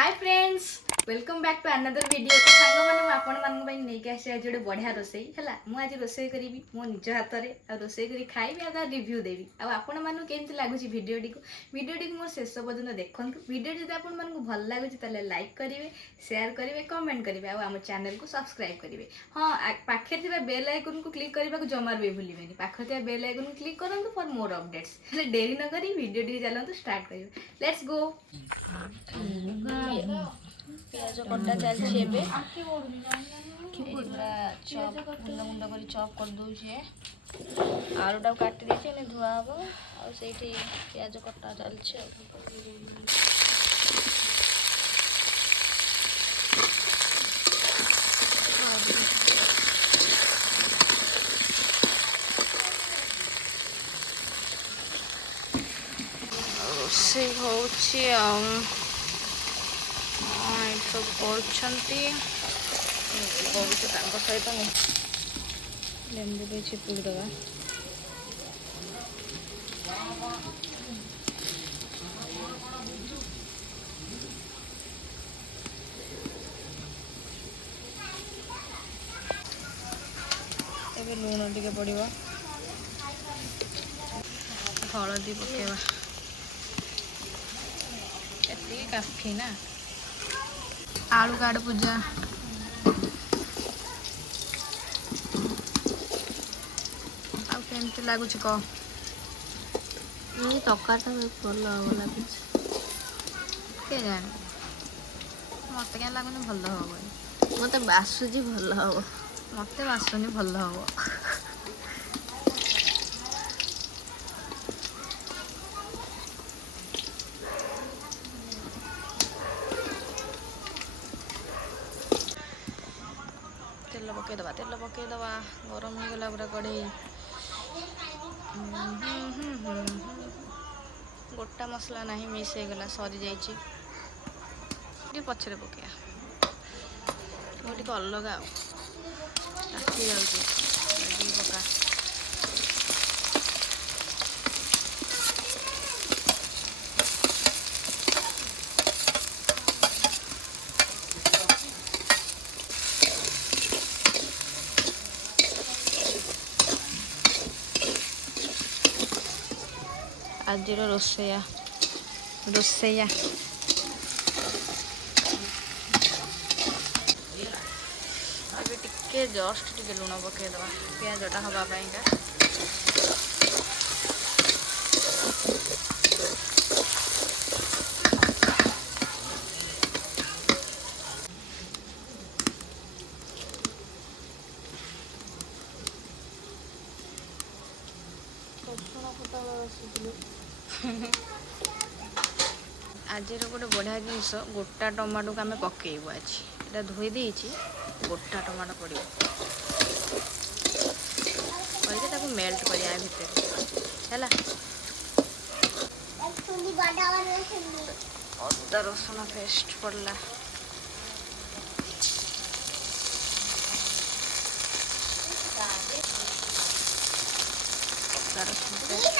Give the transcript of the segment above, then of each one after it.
Hi friends welcome back to another video. तो song मैंने आपण नहीं आसी आज गोटे बढ़िया रोसई है मुझे रोसई करी मो निज हाथ में रोसई कर खाइबी आ रिव्यू देवी आपण मानू केमती लगुच भिडियोटी मोर शेष पर्यटन देखूँ। भिडियो जब आपको भल लगुच लाइक करेंगे, शेयर करेंगे, कमेंट करेंगे आम चैनल को सब्सक्राइब करेंगे। हाँ पाखे थी बेल आइकन को क्लिक करने को जमार भी भूलें। पाखे थी बेल आइकन को क्लिक करूँ फॉर मोर अपडेट्स। डेरी न करी भिडियोटी चलते स्टार्ट करेंगे। Let's go. पियाज कटा चलछि एबे पूरा चॉप गुंड गुंड कर चॉप कर दउछे। आलूटा काटी देछे ने धुआ हबो आ सेठी पियाज कटा चलछि। से होछि सब कर सहित लेंबू भी चिपुड़ दवा। एबे लूण टिके पड़िबो, हलदी पकेवा, एति काफी ना। आलू काट पूजा केमती लगुच कह तरकारीटा भल हम लगे के जाने मत क्या लगुनि भल हम मत बासुची भल हम मत बासुनि भल हम। तेल पकईदबा गरम हो गला पूरा कढ़ई। गोटा मसला नहीं मिस हो गला सरी जाइए पछरे पकया टे अलग आखी जाऊँगी पका। आज रोसैया रोसैया अभी टिके जस्ट टिके लुण पकईदबा पियाजटा हवापाई का। आज गोटे बढ़िया जिनस गोटा टमाटो को आम पकेबू। आज यहाँ धोई देची गोटा टमाटो पड़ो करके मेल्ट करिया भितर अदा रसुण पेस्ट पड़ला। अदा रसुण पेस्ट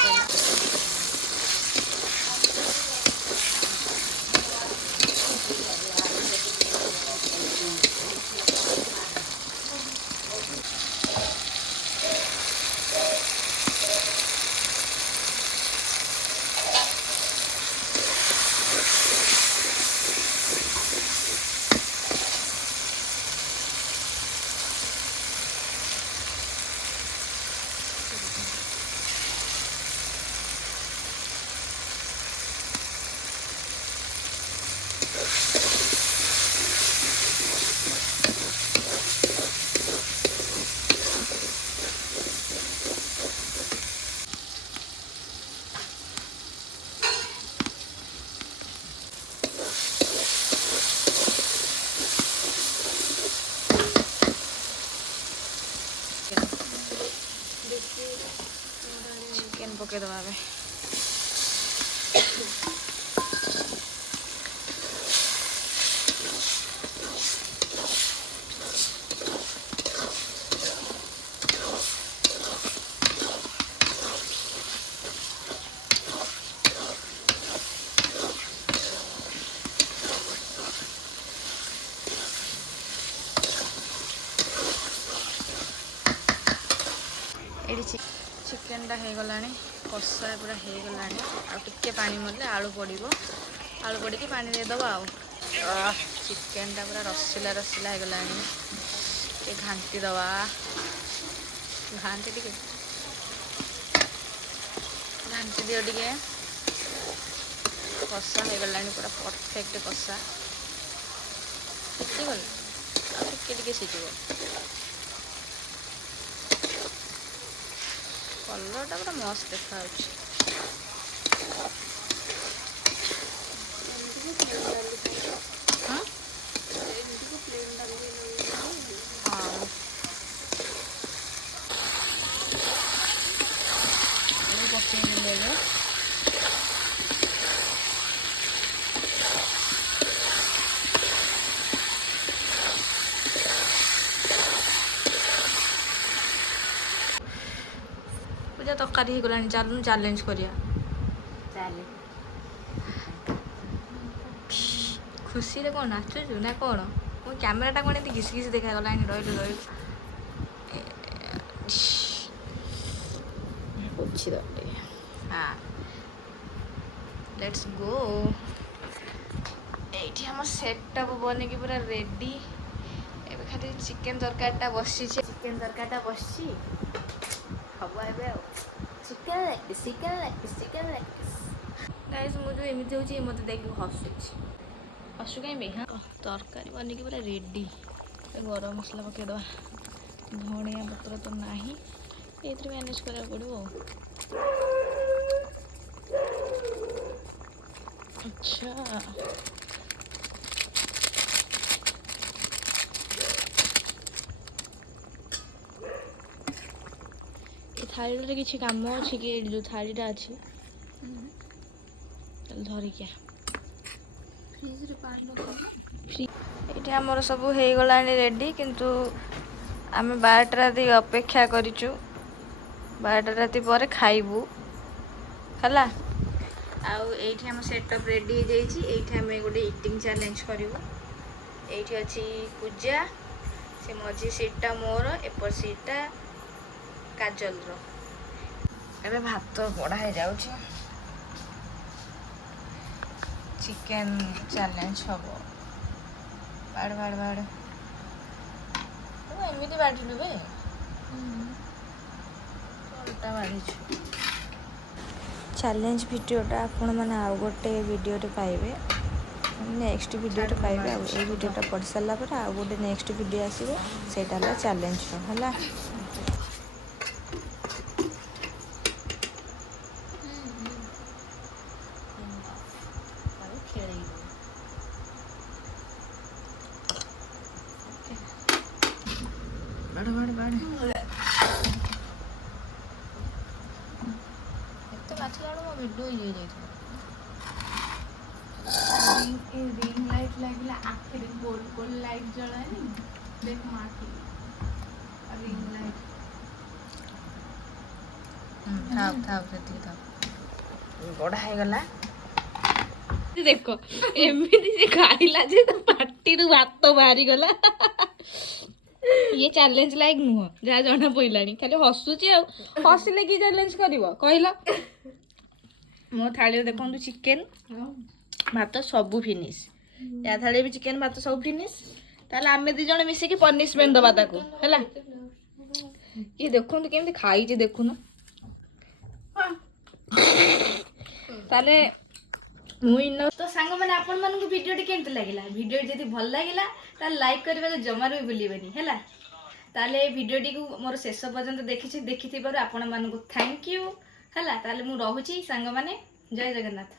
चिकेन पकईदबा। ଏଇଠି ଚିକେନଟା ହେଇଗଲାଣି, କଷା ପୁରା ହେଇଗଲାଣି। ଆଉ ଟିକେ ପାଣି ମରିଲେ ଆଳୁ ପଡ଼ିବ, ଆଳୁ ପଡ଼ିକି ପାଣି ଦେଇଦେବା। ଆଉ ଚିକେନଟା ପୁରା ରସିଲା ରସିଲା ହେଇଗଲାଣି। ଟିକେ ଘାଣ୍ଟି ଦେବା, ଘାଣ୍ଟି ଟିକେ ଘାଣ୍ଟି ଦିଅ ଟିକେ। କଷା ହେଇଗଲାଣି ପୁରା ପରଫେକ୍ଟ କଷା, ଫୁଟିଗଲା ଆଉ ଟିକେ ଟିକେ ସିଝିବ। କଲରଟା ପୁରା ମସ୍ତ ଦେଖାଯାଉଛି। ହଁ ପକେଇଦେଲେ ଏବେ ପୂଜା ତରକାରୀ ହେଇଗଲାଣି। ଚାଲୁନ ଚ୍ୟାଲେଞ୍ଜ କରିବା। ଚାଲେ ଖୁସିରେ କ'ଣ ନାଚୁଛୁ ନା କ'ଣ? ମୋ କ୍ୟାମେରାଟା କ'ଣ ଏମିତି ଘିସି ଘିସି ଦେଖାଗଲାଣି। ରହିଲୁ ରହିଲୁ ପୋଛି ଦେବା ଟିକେ। ହଁ, ଲେଟ୍ସ ଗୋ। ଏଇଠି ଆମ ସେଟଅପ୍ ବନିକି ପୁରା ରେଡ଼ି। ଏବେ ଖାଲି ଚିକେନ ତରକାରୀଟା ବସିଛି। ଚିକେନ ତରକାରୀଟା ବସିଛି, ହବ ଏବେ ଆଉ। Chicken leg piece, chicken leg piece, chicken leg piece. Guys, ମୁଁ ଯେଉଁ ଏମିତି ହେଉଛି ମୋତେ ଦେଖିକି ହସୁଛି। ହସୁ କାହିଁ ବେ? ହଁ, ତରକାରୀ ବନିକି ପୁରା ରେଡ଼ି। ଗରମ ମସଲା ପକାଇଦେବା। ଧଣିଆ ପତ୍ର ତ ନାହିଁ, ଏଇଥିରେ ମ୍ୟାନେଜ୍ କରିବାକୁ ପଡ଼ିବ ଆଉ। ଆଚ୍ଛା, ଏ ଥାଳିଟାରେ କିଛି କାମ ଅଛି କି? ଏଇଠି ଯେଉଁ ଥାଳିଟା ଅଛି ତାହେଲେ ଧରିକି ଆ। ଫ୍ରିଜରେ ପାଣି ରଖ। ଏଇଠି ଆମର ସବୁ ହେଇଗଲାଣି ରେଡ଼ି, କିନ୍ତୁ ଆମେ 12ଟା ରାତି ଅପେକ୍ଷା କରିଛୁ। 12ଟା ରାତି ପରେ ଖାଇବୁ ହେଲା। ଆଉ ଏଇଠି ଆମ ସେଟଅପ୍ ରେଡ଼ି ହେଇଯାଇଛି। ଏଇଠି ଆମେ ଗୋଟେ ଇଟିଂ ଚ୍ୟାଲେଞ୍ଜ କରିବୁ। ଏଇଠି ଅଛି ପୂଜା, ସେ ମଝି ସିଟ୍ଟା ମୋର, ଏପଟ ସିଟ୍ଟା କାଜଲର। ଏବେ ଭାତ ବଢ଼ା ହେଇଯାଉଛି। ଚିକେନ ଚ୍ୟାଲେଞ୍ଜ ହବ। ବାଡ଼ ବାଡ଼ ବାଡ଼, ତୁ ଏମିତି ବାଢ଼ିଲୁ ବେ, ଓଲଟା ବାଢ଼ିଛୁ। ଚ୍ୟାଲେଞ୍ଜ ଭିଡ଼ିଓଟା ଆପଣମାନେ ଆଉ ଗୋଟେ ଭିଡ଼ିଓରେ ପାଇବେ, ନେକ୍ସଟ ଭିଡ଼ିଓରେ ପାଇବେ। ଆଉ ଏଇ ଭିଡ଼ିଓଟା ପଢ଼ି ସାରିଲା ପରେ ଆଉ ଗୋଟେ ନେକ୍ସଟ ଭିଡ଼ିଓ ଆସିବ, ସେଇଟା ହେଲା ଚ୍ୟାଲେଞ୍ଜର ହେଲା। ବାଡ଼ ବାଡ଼ ବାଡ଼, ଏତେ ବାଛିଲା ବେଳକୁ ମୋ ଭିଡ଼ିଓ ଇଏ ହେଇଯାଇଥିବ। ରିଙ୍ଗ ଲାଇଟ୍ ଲାଗିଲା ଆଖିରେ, ଗୋଲ ଗୋଲ ଲାଇଟ୍ ଜଳାନି, ଦେଖ ମୋ ଆଖି ରିଙ୍ଗ ଲାଇଟ୍। ଥାଉ ଥାଉ, ସେତିକି ଥାଉ। ବଢ଼ା ହେଇଗଲା। ଦେଖ ଏମିତି ସେ ଖାଇଲା ଯେ ତା ପାଟିରୁ ଭାତ ବାହାରିଗଲା। ଇଏ ଚ୍ୟାଲେଞ୍ଜ ଲାଇକ୍ ନୁହଁ, ଯାହା ଜଣା ପଇଲାଣି। ଖାଲି ହସୁଛି ଆଉ, ହସିଲେ କି ଚ୍ୟାଲେଞ୍ଜ କରିବ କହିଲ? ମୋ ଥାଳିରେ ଦେଖନ୍ତୁ ଚିକେନ ଭାତ ସବୁ ଫିନିଶ୍। ୟା ଥାଳିରେ ବି ଚିକେନ ଭାତ ସବୁ ଫିନିଶ୍। ତାହେଲେ ଆମେ 2 ଜଣ ମିଶିକି ପନିଶମେଣ୍ଟ ଦେବା ତାକୁ ହେଲା। ଇଏ ଦେଖନ୍ତୁ କେମିତି ଖାଇଛି, ଦେଖୁନ। ତାହେଲେ ମୁଁ ତ ସାଙ୍ଗମାନେ, ଆପଣମାନଙ୍କୁ ଭିଡ଼ିଓଟି କେମିତି ଲାଗିଲା? ଭିଡ଼ିଓଟି ଯଦି ଭଲ ଲାଗିଲା ତାହେଲେ ଲାଇକ୍ କରିବାକୁ ଜମାରୁ ବି ଭୁଲିବେନି ହେଲା। ତାହେଲେ এই ଭିଡ଼ିଓଟିକୁ ମୋର ଶେଷ ପର୍ଯ୍ୟନ୍ତ ଦେଖିଥିବାରୁ ଆପଣମାନଙ୍କୁ ଥ୍ୟାଙ୍କ ୟୁ ହେଲା। ତାହେଲେ ମୁଁ ରହୁଛି ସାଙ୍ଗମାନେ, ଜୟ ଜଗନ୍ନାଥ।